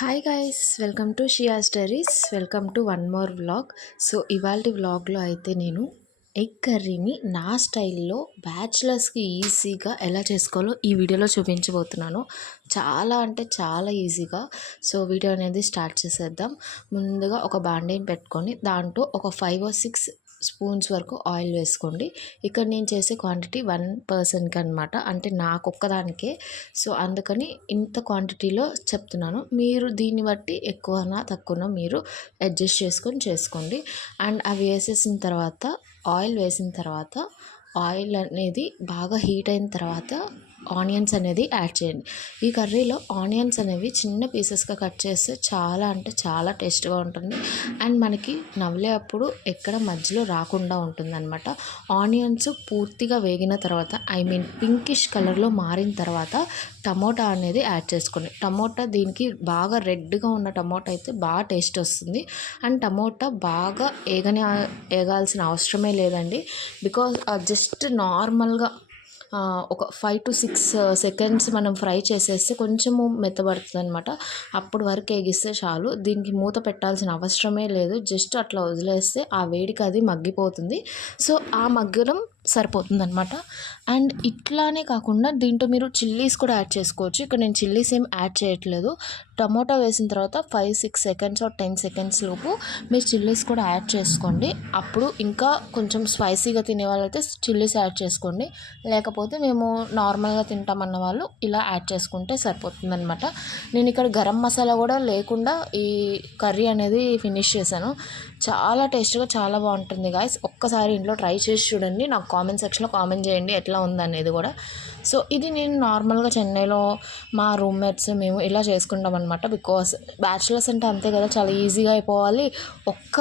Hi guys, welcome to Shia stories. Welcome to one more vlog. So ఇవాళ వ్లాగ్లో అయితే నేను ఎగ్ కర్రీని నా స్టైల్లో బ్యాచిలర్స్కి ఈజీగా ఎలా చేసుకోవాలో ఈ వీడియోలో చూపించబోతున్నాను. చాలా అంటే చాలా ఈజీగా. సో వీడియో అనేది స్టార్ట్ చేసేద్దాం. ముందుగా ఒక బాండీని పెట్టుకొని దాంట్లో ఒక 5 or 6 స్పూన్స్ వరకు ఆయిల్ వేసుకోండి. ఇక్కడ నేను చేసే క్వాంటిటీ 1 పర్సన్కి అనమాట, అంటే నాకు ఒక్కదానికే. సో అందుకని ఇంత క్వాంటిటీలో చెప్తున్నాను. మీరు దీన్ని బట్టి ఎక్కువనా తక్కువనా మీరు అడ్జస్ట్ చేసుకొని చేసుకోండి. అండ్ అవి వేసేసిన తర్వాత, ఆయిల్ వేసిన తర్వాత, ఆయిల్ అనేది బాగా హీట్ అయిన తర్వాత ఆనియన్స్ అనేది యాడ్ చేయండి. ఈ కర్రీలో ఆనియన్స్ అనేవి చిన్న పీసెస్గా కట్ చేస్తే చాలా అంటే చాలా టేస్ట్గా ఉంటుంది. అండ్ మనకి నవ్వులేటప్పుడు ఎక్కడ మధ్యలో రాకుండా ఉంటుందన్నమాట. ఆనియన్స్ పూర్తిగా వేగిన తర్వాత, పింకిష్ కలర్లో మారిన తర్వాత టమోటా అనేది యాడ్ చేసుకోండి. టమోటా దీనికి బాగా రెడ్గా ఉన్న టమోటా అయితే బాగా టేస్ట్ వస్తుంది. అండ్ టమోటా బాగా వేగాల్సిన అవసరమే లేదండి. బికాజ్ జస్ట్ నార్మల్గా ఒక 5 to 6 సెకండ్స్ మనం ఫ్రై చేసేస్తే కొంచెము మెత్తబడుతుంది అనమాట. అప్పుడు వరకు వేగిస్తే చాలు. దీనికి మూత పెట్టాల్సిన అవసరమే లేదు. జస్ట్ అట్లా వదిలేస్తే ఆ వేడికి అది మగ్గిపోతుంది. సో ఆ మగ్గడం సరిపోతుంది అనమాట. అండ్ ఇట్లానే కాకుండా దీంట్లో మీరు చిల్లీస్ కూడా యాడ్ చేసుకోవచ్చు. ఇక్కడ నేను చిల్లీస్ ఏం యాడ్ చేయట్లేదు. టమోటా వేసిన తర్వాత 5-6 సెకండ్స్ or 10 సెకండ్స్ లోపు మీరు చిల్లీస్ కూడా యాడ్ చేసుకోండి. అప్పుడు ఇంకా కొంచెం స్పైసీగా తినే వాళ్ళైతే చిల్లీస్ యాడ్ చేసుకోండి. లేకపోతే మేము నార్మల్గా తింటామన్న వాళ్ళు ఇలా యాడ్ చేసుకుంటే సరిపోతుంది అనమాట. నేను ఇక్కడ గరం మసాలా కూడా లేకుండా ఈ కర్రీ అనేది ఫినిష్ చేశాను. చాలా టేస్ట్గా చాలా బాగుంటుంది గాయస్. ఒక్కసారి ఇంట్లో ట్రై చేసి చూడండి. నాకు కామెంట్ సెక్షన్లో కామెంట్ చేయండి ఎట్లా ఉందనేది కూడా. సో ఇది నేను నార్మల్గా చెన్నైలో మా రూమ్మేట్స్ మేము ఇలా చేసుకుంటాం అనమాట. బికాస్ బ్యాచిలర్స్ అంటే అంతే కదా, చాలా ఈజీగా అయిపోవాలి, ఒక్క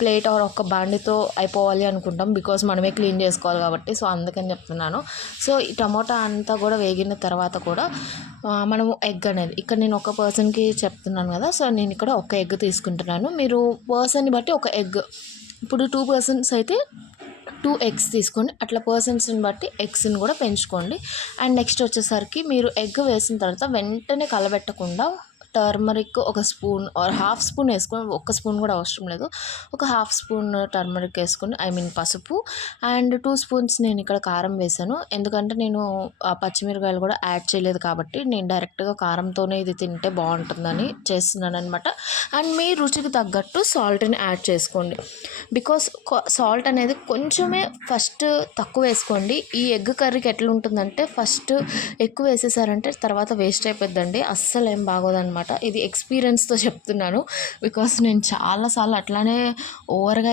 ప్లేట్ ఆర్ ఒక్క బాండితో అయిపోవాలి అనుకుంటాం. బికాస్ మనమే క్లీన్ చేసుకోవాలి కాబట్టి. సో అందుకని చెప్తున్నాను. సో ఈ టమోటా అంతా కూడా వేగిన తర్వాత కూడా మనము ఎగ్ అనేది, ఇక్కడ నేను ఒక పర్సన్కి చెప్తున్నాను కదా, సో నేను ఇక్కడ ఒక ఎగ్ తీసుకుంటున్నాను. మీరు పర్సన్ని బట్టి ఒక ఎగ్, ఇప్పుడు 2 persons అయితే 2 eggs తీసుకోండి. అట్లా పర్సన్స్ని బట్టి ఎగ్స్ని కూడా పెంచుకోండి. అండ్ నెక్స్ట్ వచ్చేసరికి మీరు ఎగ్ వేసిన తర్వాత వెంటనే కలబెట్టకుండా టర్మరిక్ ఒక స్పూన్ ఆర్ హాఫ్ స్పూన్ వేసుకొని, ఒక్క స్పూన్ కూడా అవసరం లేదు, ఒక హాఫ్ స్పూన్ టర్మరిక్ వేసుకొని పసుపు. అండ్ 2 స్పూన్స్ నేను ఇక్కడ కారం వేసాను. ఎందుకంటే నేను పచ్చిమిరకాయలు కూడా యాడ్ చేయలేదు కాబట్టి నేను డైరెక్ట్గా కారంతోనే ఇది తింటే బాగుంటుందని చేస్తున్నాను అనమాట. అండ్ మీ రుచికి తగ్గట్టు సాల్ట్ని యాడ్ చేసుకోండి. బికాస్ సాల్ట్ అనేది కొంచెమే ఫస్ట్ తక్కువ వేసుకోండి. ఈ ఎగ్ కర్రీకి ఎట్లా ఉంటుందంటే ఫస్ట్ ఎక్కువ వేసేసారంటే తర్వాత వేస్ట్ అయిపోద్దండి, అస్సలు ఏం బాగోదన్నమాట. ఇది ఎక్స్పీరియన్స్తో చెప్తున్నాను. బికాస్ నేను చాలాసార్లు అట్లానే ఓవర్గా